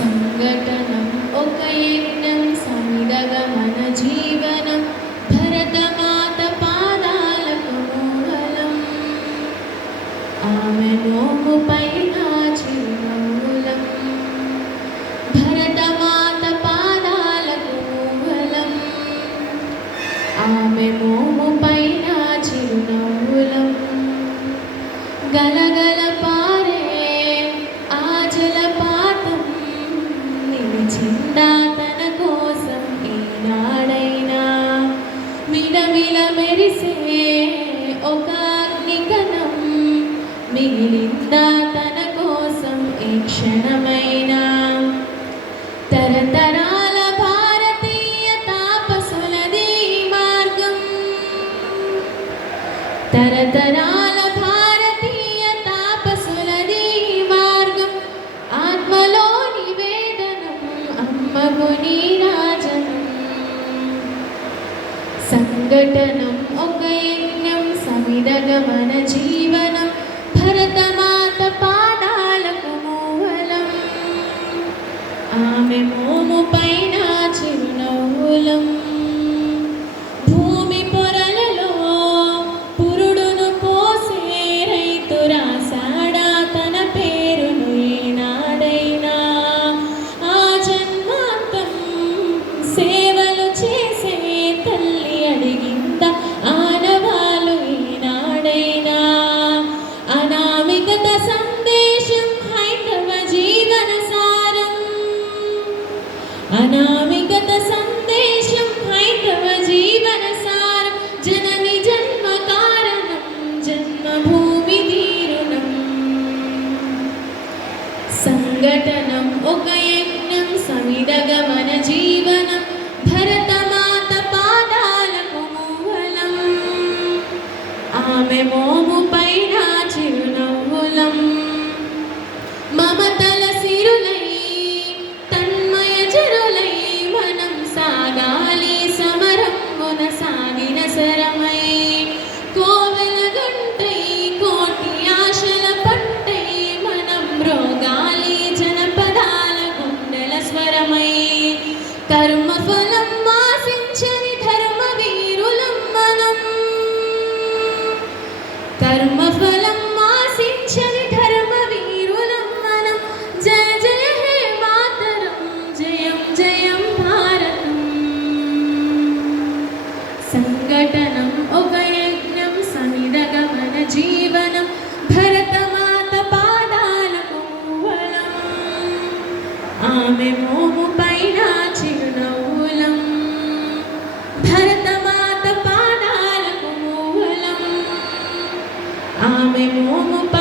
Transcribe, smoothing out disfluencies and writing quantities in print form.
సంఘటనం ఒక యజ్ఞం సమిదగమన జీవనం భరతమాత పాదాలకు మూలం ఆమె నోముపై చిరునవ్వులం భరతమాత పాదాలకు మూలం ఆమె మోముపై చిరునవ్వులం గలగల పారే ఆ జలపాతం నిలిచిందా తన కోసం ఈనాడైనా మిలమిల మెరిసే ఒక అగ్నికణం మిగిలిందా తన కోసం ఈ క్షణమైనా తరతరాల భారతీయ తాపసులది మార్గం తరతరాల భారతీయ తాపసులది మార్గం ఆత్మలో నివేదనం అమ్మకు నీరాజనం సంఘటనం ఒక యజ్ఞం సమిదగమన జీవనం భరతమాత పాదాలకు మూలం ఆమె మోముపై చిరునవ్వులం భూమి పొరలలో పురుడును పోసే రైతు రాసాడా తన పేరును ఈనాడైనా ఆ జన్మాంతం సేవలు చేసే తల్లి అడిగింద ఆనవాలు ఈనాడైనా అనామికత సందేశం హైందవ జీవన సారం అనామికత సందేశం హైందవ జీవన సారం జనని జన్మ కారణం జన్మభూమి తీరుణం సంఘటనం ఒక యజ్ఞం సమిదగమన జీవనం భరతమాత పాదాలకు మూలం ఆమె మోముపై చిరునవ్వులం మమతల సిరులై తన్మయ జరులై మనం సాగాలి సమరమున సాగిన సరమై కోవెల గంటై కోటి ఆశల పంటై మనం రోగాలి జనపదాల గుండెల స్వరమై కర్మఫలం ఆశించని ధర్మ వీరులం మనం కర్మఫలం ఆశించని ధర్మ వీరులం మనం జయ జయ హే మాతరం జయం జయం భారతం సంఘటనం ఒక యజ్ఞం సమిదగమన జీవనం భరతమాత పాదాలకు మూలం ఆమె మోముపై చిరునవ్వులం భరతమాత పాదాలకు మూలం ఆమె మోముపై